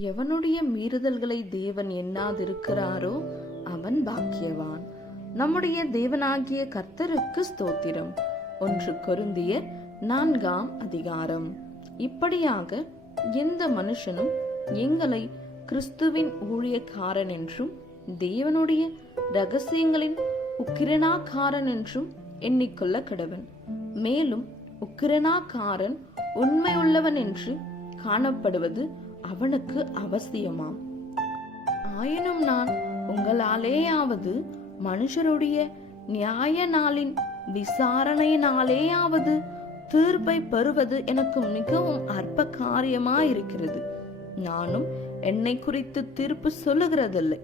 எவனுடைய மீறுதல்களை தேவன் எண்ணாதிருக்கிறாரோ அவன் பாக்கியவான். நம்முடைய தேவனாகிய கர்த்தருக்கு ஸ்தோத்திரம். ஒன்று கொருந்திய நான்காம் அதிகாரம். இப்படியாக எந்த மனுஷனும் எங்களை கிறிஸ்துவின் ஊழியக்காரன் என்றும் தேவனுடைய ரகசியங்களின் உக்கிரணாக்காரன் என்றும் எண்ணிக்கொள்ள கடவன். மேலும் உக்கிரணாக்காரன் உண்மையுள்ளவன் என்று காணப்படுவது அவனுக்கு அவசியமாம். ஆயினும் நான் உங்களாலேயாவது மனுஷருடைய நியாய நாளின் விசாரணையினாலேயாவது தீர்ப்பை பெறுவது எனக்கு மிகவும் அற்ப காரியமாயிருக்கிறது நானும் என்னை குறித்து தீர்ப்பு சொல்லுகிறதில்லை.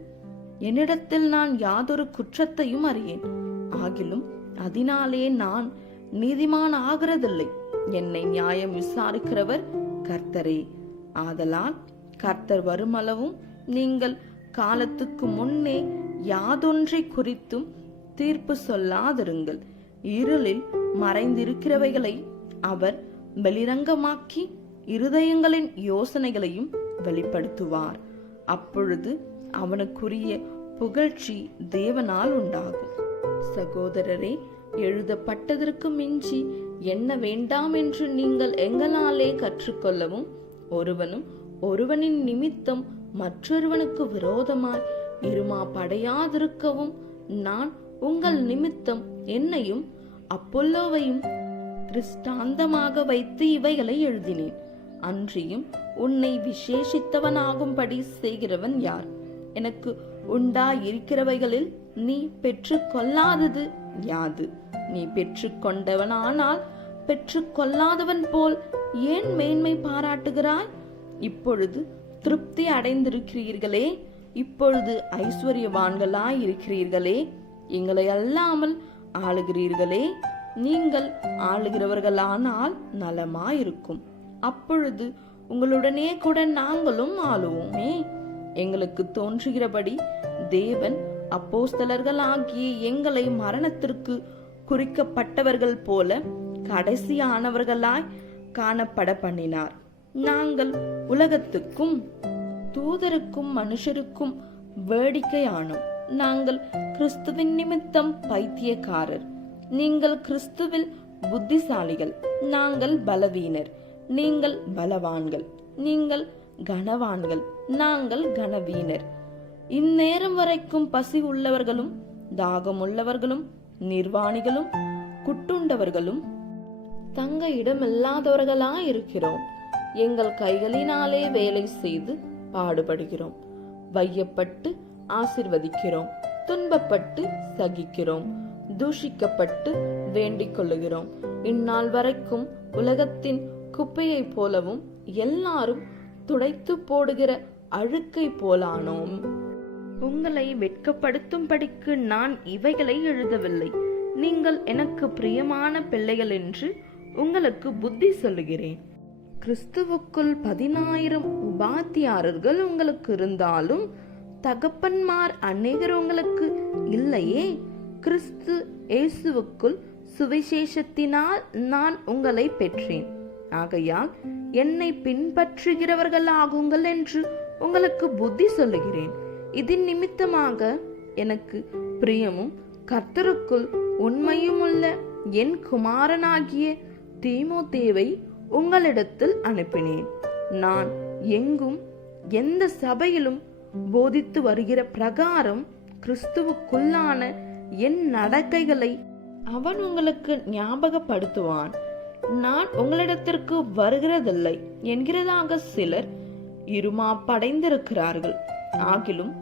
என்னிடத்தில் நான் யாதொரு குற்றத்தையும் அறியேன். ஆகிலும் அதனாலே நான் நீதிமான் ஆகிறதில்லை என்னை நியாயம் விசாரிக்கிறவர் கர்த்தரே. ஆதலால் கர்த்தர் வருமளவும் நீங்கள் காலத்துக்கு முன்னே யாதொன்றை குறித்தும் தீர்ப்பு சொல்லாதிருங்கள். இருளில் மறைந்திருக்கிறவைகளை அவர் வெளிரங்கமாக்கி இருதயங்களின் யோசனைகளையும் வெளிப்படுத்துவார். அப்பொழுது அவனுக்குரிய புகழ்ச்சி தேவனால் உண்டாகும். சகோதரரே எழுதப்பட்டதற்கு மிஞ்சி என்ன வேண்டாம் என்று நீங்கள் எங்களாலே கற்றுக்கொள்ளவும் ஒருவனும் ஒருவனின் நிமித்தம் மற்றொருவனுக்கு விரோதமாய் இருமா படையாதிருக்கவும் நான் உங்கள் நிமித்தம் என்னையும் அப்பொல்லோவையும் திருஷ்டாந்தமாக வைத்து இவைகளை எழுதினேன். அன்றியும் உன்னை விசேஷித்தவனாகும்படி செய்கிறவன் யார்? எனக்கு உண்டா இருக்கிறவைகளில் நீ பெற்று கொள்ளாதது யாது? நீ பெற்று கொண்டவனானால் பெற்று கொள்ளாதவன் போல் ஏன் மேன்மை பாராட்டுகிறாய்? இப்பொழுது திருப்தி அடைந்திருக்கிறீர்களே. இப்பொழுது ஐஸ்வர்யவான்களாய் இருக்கிறீர்களே எங்களை அல்லாமல் ஆளுகிறீர்களே. நீங்கள் ஆளுகிறவர்களானால் நலமாயிருக்கும். அப்பொழுது உங்களுடனே கூட நாங்களும் ஆளுவோமே. எங்களுக்கு தோன்றுகிறபடி தேவன் அப்போஸ்தலர்களாகிய எங்களை மரணத்திற்கு குறிக்கப்பட்டவர்கள் போல கடைசியானவர்களாய் காணப்பட பண்ணினார் நாங்கள் உலகத்துக்கும் தூதருக்கும் மனுஷருக்கும் வேடிக்கையானோம். நாங்கள் கிறிஸ்துவின் நிமித்தம் பைத்தியக்காரர். நீங்கள் கிறிஸ்துவில் புத்திசாலிகள். நாங்கள் பலவீனர். நீங்கள் பலவான்கள். நீங்கள் கனவான்கள். நாங்கள் கனவீனர். இந்நேரம் வரைக்கும் பசி உள்ளவர்களும் தாகம் உள்ளவர்களும் நிர்வாணிகளும் குட்டுண்டவர்களும் தங்க இடமில்லாதவர்களா இருக்கிறோம். எங்கள் கைகளினாலே வேலை செய்து பாடுபடுகிறோம். வையப்பட்டு ஆசிர்வதிக்கிறோம். துன்பப்பட்டு சகிக்கிறோம். தூஷிக்கப்பட்டு வேண்டிக் கொள்ளுகிறோம். இந்நாள் வரைக்கும் உலகத்தின் குப்பையைப் போலவும் எல்லாரும் துடைத்து போடுகிற அழுக்கை போலானோம். உங்களை வெட்கப்படுத்தும்படிக்கு நான் இவைகளை எழுதவில்லை. நீங்கள் எனக்கு பிரியமான பிள்ளைகள் என்று உங்களுக்கு புத்தி சொல்லுகிறேன். கிறிஸ்துவுக்குள் பதினாயிரம் உபாத்தியாரர்கள் உங்களுக்கு இருந்தாலும் தகப்பன்மார் அநேகர் உங்களுக்கு இல்லையே கிறிஸ்து இயேசுவுக்குள் சுவிசேஷத்தினால் நான் உங்களை பெற்றேன். ஆகையால் என்னை பின்பற்றுகிறவர்கள் ஆகுங்கள் என்று உங்களுக்கு புத்தி சொல்லுகிறேன். இதன் நிமித்தமாக எனக்கு பிரியமும் கர்த்தருக்குள் உண்மையுமுள்ள என் குமாரனாகிய தீமோத்தேவை உங்களிடத்தில் அனுப்பினேன். நான் எங்கும் எந்த சபையிலும் போதித்து வருகிற பிரகாரம் கிறிஸ்துவுக்குள்ளான என் நடக்கைகளை அவன் உங்களுக்கு ஞாபகப்படுத்துவான். நான் உங்களிடத்திற்கு வருகிறதில்லை என்கிறதாக சிலர் இருமா படைந்திருக்கிறார்கள் ஆகிலும்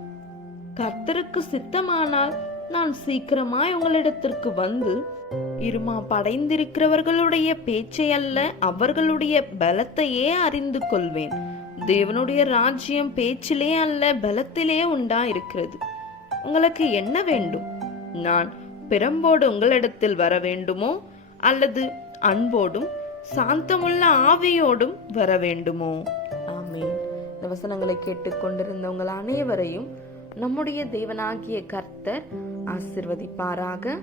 கர்த்தருக்கு சித்தமானால் நான் சீக்கிரமாய் உங்களிடத்திற்கு வந்து இருமா படைந்திருக்கிறவர்களுடைய பேச்சை அல்ல அவர்களுடைய பலத்தையே அறிந்து கொள்வேன். தேவனுடைய ராஜ்யம் பேச்சிலே அல்ல பலத்திலே உண்டா இருக்கிறது உங்களுக்கு என்ன வேண்டும்? நான் பிறம்போடு உங்களிடத்தில் வர வேண்டுமோ அல்லது அன்போடும் சாந்தமுள்ள ஆவியோடும் வர வேண்டுமோ ஆமே இந்த வசனங்களை கேட்டுக்கொண்டிருந்த உங்கள் அனைவரையும் நம்முடைய தேவனாகிய கர்த்தர் ஆசிர்வதிப்பாராக.